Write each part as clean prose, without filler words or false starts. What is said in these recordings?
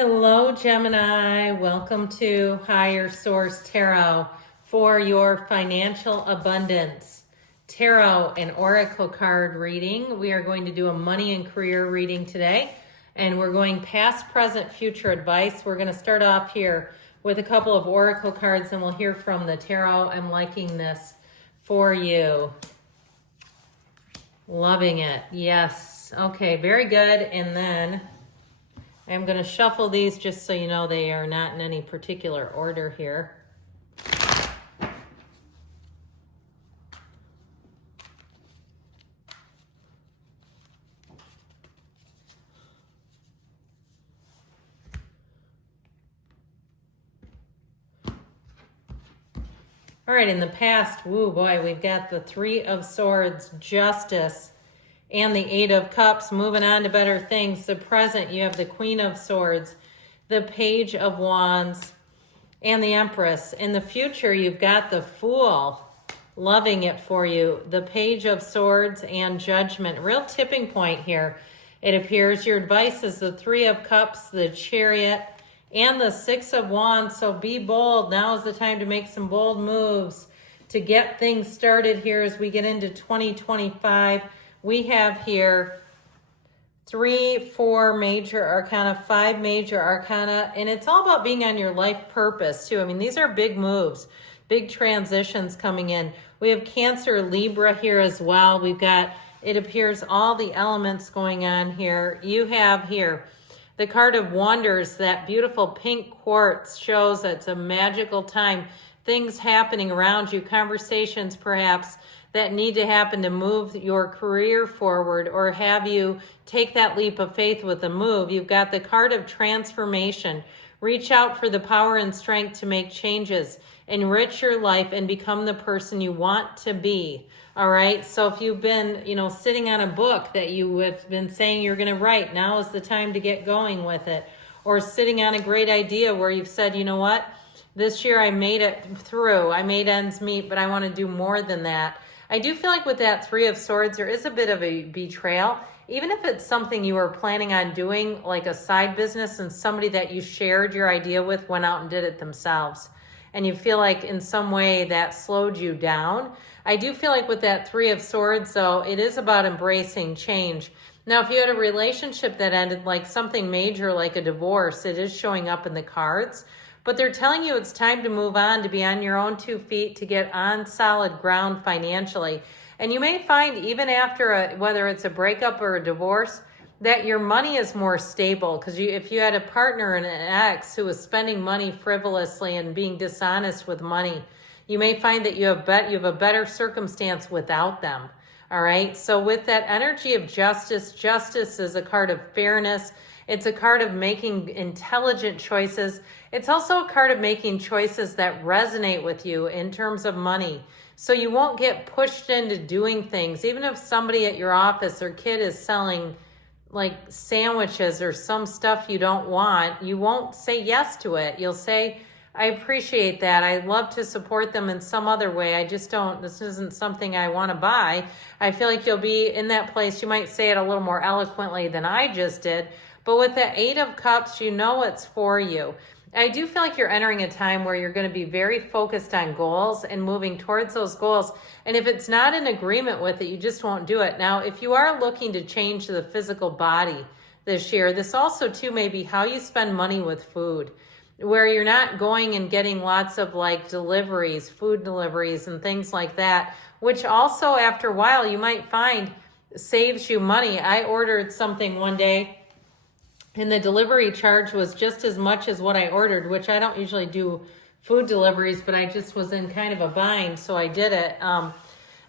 Hello, Gemini. Welcome to Higher Source Tarot for your financial abundance tarot and oracle card reading. We are going to do a money and career reading today, and we're going past, present, future advice. We're going to start off here with a couple of oracle cards, and we'll hear from the tarot. I'm liking this for you. Loving it. Yes. Okay, very good. And then I'm going to shuffle these just so you know they are not in any particular order here. All right, in the past, woo boy, we've got the Three of Swords, Justice, and the Eight of Cups. Moving on to better things. The present, you have the Queen of Swords, the Page of Wands, and the Empress. In the future, you've got the Fool. Loving it for you. The Page of Swords and Judgment. Real tipping point here. It appears your advice is the Three of Cups, the Chariot, and the Six of Wands. So be bold. Now is the time to make some bold moves to get things started here as we get into 2025. We have here 3, 4 major arcana, 5 major arcana, and it's all about being on your life purpose too. I mean, these are big moves, big transitions coming in. We have Cancer, Libra here as well. We've got, it appears, all the elements going on here. You have here the card of wonders. That beautiful pink quartz shows that it's a magical time. Things happening around you, conversations perhaps that need to happen to move your career forward or have you take that leap of faith with a move. You've got the card of transformation. Reach out for the power and strength to make changes, enrich your life, and become the person you want to be. All right. So if you've been, sitting on a book that you have been saying you're going to write, now is the time to get going with it. Or sitting on a great idea where you've said, you know what, this year I made it through. I made ends meet, but I want to do more than that. I do feel like with that Three of Swords, there is a bit of a betrayal. Even if it's something you were planning on doing, like a side business, and somebody that you shared your idea with went out and did it themselves, and you feel like in some way that slowed you down. I do feel like with that Three of Swords, though, it is about embracing change. Now, if you had a relationship that ended, like something major like a divorce, it is showing up in the cards. But they're telling you it's time to move on, to be on your own 2 feet, to get on solid ground financially. And you may find even after, whether it's a breakup or a divorce, that your money is more stable. Because if you had a partner and an ex who was spending money frivolously and being dishonest with money, you may find that you have a better circumstance without them. All right. So with that energy of justice, justice is a card of fairness. It's a card of making intelligent choices. It's also a card of making choices that resonate with you in terms of money. So you won't get pushed into doing things. Even if somebody at your office or kid is selling like sandwiches or some stuff you don't want, you won't say yes to it. You'll say, I appreciate that. I'd love to support them in some other way. I just don't, this isn't something I want to buy. I feel like you'll be in that place. You might say it a little more eloquently than I just did. But with the Eight of Cups, you know it's for you. I do feel like you're entering a time where you're going to be very focused on goals and moving towards those goals. And if it's not in agreement with it, you just won't do it. Now, if you are looking to change the physical body this year, this also too may be how you spend money with food, where you're not going and getting lots of like deliveries, food deliveries and things like that, which also after a while you might find saves you money. I ordered something one day, and the delivery charge was just as much as what I ordered, which I don't usually do food deliveries, but I just was in kind of a bind, so I did it.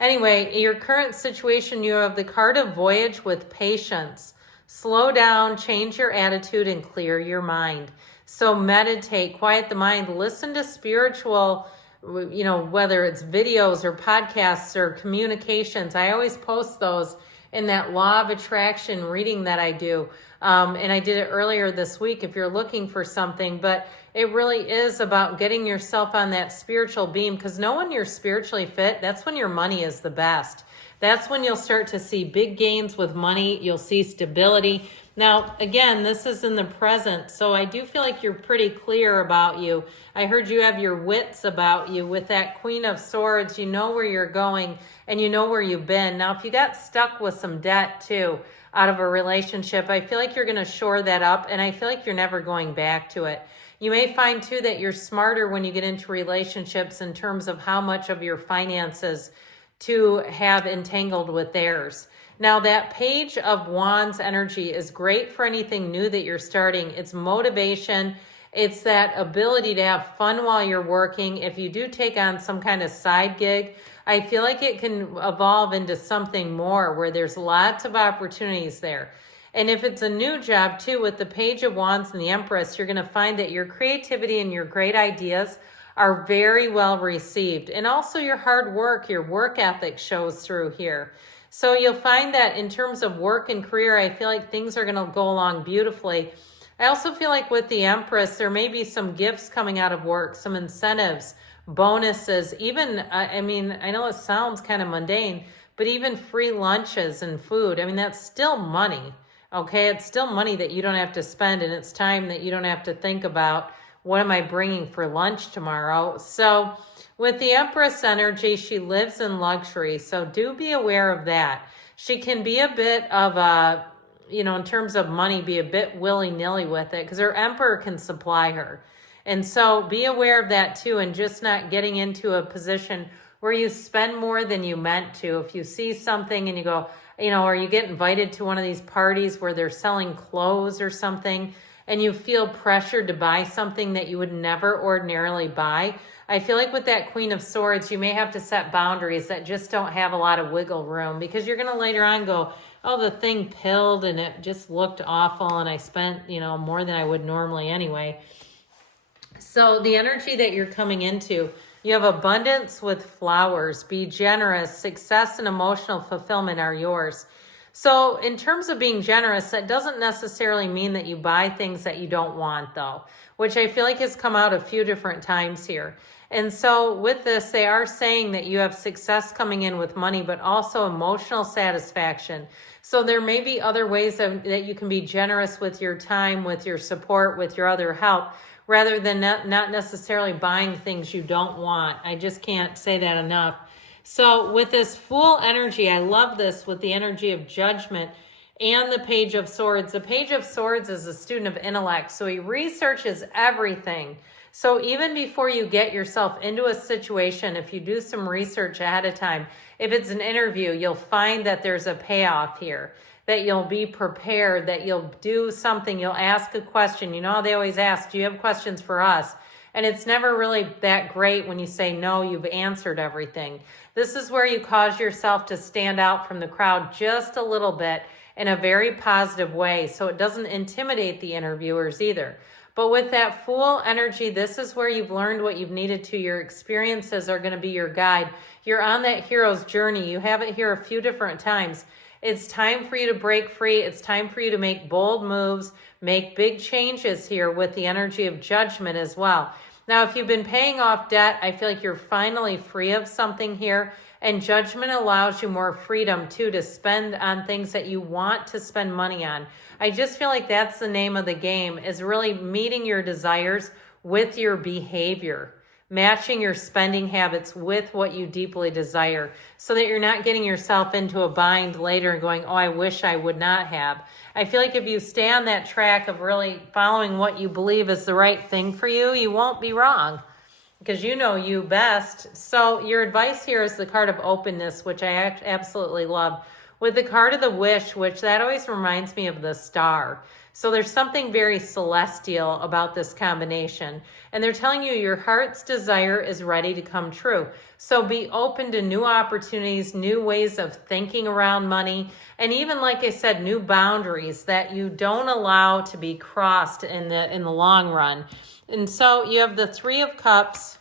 Anyway, your current situation, you have the card of voyage with patience. Slow down, change your attitude, and clear your mind. So meditate, quiet the mind, listen to spiritual, whether it's videos or podcasts or communications. I always post those in that law of attraction reading that I do. And I did it earlier this week if you're looking for something, but it really is about getting yourself on that spiritual beam, because know when you're spiritually fit, that's when your money is the best. That's when you'll start to see big gains with money. You'll see stability. Now, again, this is in the present, so I do feel like you're pretty clear about you. I heard you have your wits about you with that Queen of Swords. You know where you're going and you know where you've been. Now, if you got stuck with some debt too out of a relationship, I feel like you're going to shore that up, and I feel like you're never going back to it. You may find too that you're smarter when you get into relationships in terms of how much of your finances to have entangled with theirs. Now, that Page of Wands energy is great for anything new that you're starting. It's motivation. It's that ability to have fun while you're working. If you do take on some kind of side gig, I feel like it can evolve into something more where there's lots of opportunities there. And if it's a new job too, with the Page of Wands and the Empress, you're going to find that your creativity and your great ideas are very well received. And also your hard work, your work ethic shows through here. So you'll find that in terms of work and career, I feel like things are going to go along beautifully. I also feel like with the Empress, there may be some gifts coming out of work, some incentives, bonuses, even, I mean, I know it sounds kind of mundane, but even free lunches and food. I mean, that's still money, okay? It's still money that you don't have to spend, and it's time that you don't have to think about, what am I bringing for lunch tomorrow? So with the Empress energy, she lives in luxury, so do be aware of that. She can be a bit of a, you know, in terms of money, be a bit willy-nilly with it because her Emperor can supply her. And so be aware of that too, and just not getting into a position where you spend more than you meant to. If you see something and you go, you know, or you get invited to one of these parties where they're selling clothes or something, and you feel pressured to buy something that you would never ordinarily buy, I feel like with that Queen of Swords, you may have to set boundaries that just don't have a lot of wiggle room, because you're going to later on go, oh, the thing pilled and it just looked awful and I spent, you know, more than I would normally anyway. So the energy that you're coming into, you have abundance with flowers, be generous, success and emotional fulfillment are yours. So in terms of being generous, that doesn't necessarily mean that you buy things that you don't want though, which I feel like has come out a few different times here. And so with this, they are saying that you have success coming in with money, but also emotional satisfaction. So there may be other ways that you can be generous with your time, with your support, with your other help, rather than not necessarily buying things you don't want. I just can't say that enough. So with this Fool energy, I love this with the energy of Judgment and the Page of Swords. The Page of Swords is a student of intellect, so he researches everything. So even before you get yourself into a situation, if you do some research ahead of time, if it's an interview, you'll find that there's a payoff here, that you'll be prepared, that you'll do something, you'll ask a question. You know how they always ask, do you have questions for us? And it's never really that great when you say, no, you've answered everything. This is where you cause yourself to stand out from the crowd just a little bit in a very positive way, so it doesn't intimidate the interviewers either. But with that Fool energy, this is where you've learned what you've needed to. Your experiences are going to be your guide. You're on that hero's journey. You have it here a few different times. It's time for you to break free. It's time for you to make bold moves, make big changes here with the energy of Judgment as well. Now, if you've been paying off debt, I feel like you're finally free of something here. And Judgment allows you more freedom, too, to spend on things that you want to spend money on. I just feel like that's the name of the game, is really meeting your desires with your behavior, matching your spending habits with what you deeply desire, so that you're not getting yourself into a bind later and going, oh, I wish I would not have. I feel like if you stay on that track of really following what you believe is the right thing for you, you won't be wrong, because you know you best. So your advice here is the card of openness, which I absolutely love. With the card of the Wish, which that always reminds me of the star. So there's something very celestial about this combination. And they're telling you your heart's desire is ready to come true. So be open to new opportunities, new ways of thinking around money, and even, like I said, new boundaries that you don't allow to be crossed in the long run. And so you have the Three of Cups,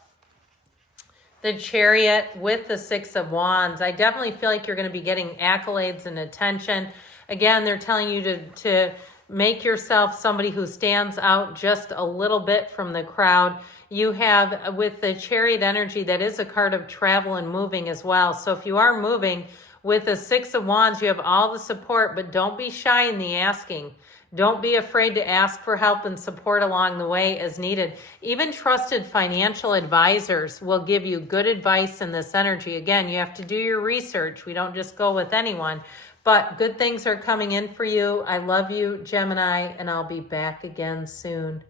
the Chariot with the Six of Wands. I definitely feel like you're going to be getting accolades and attention. Again, they're telling you to make yourself somebody who stands out just a little bit from the crowd. You have, with the Chariot energy, that is a card of travel and moving as well. So if you are moving, With the Six of Wands, you have all the support, but don't be shy in the asking. Don't be afraid to ask for help and support along the way as needed. Even trusted financial advisors will give you good advice in this energy. Again, you have to do your research. We don't just go with anyone, but good things are coming in for you. I love you, Gemini, and I'll be back again soon.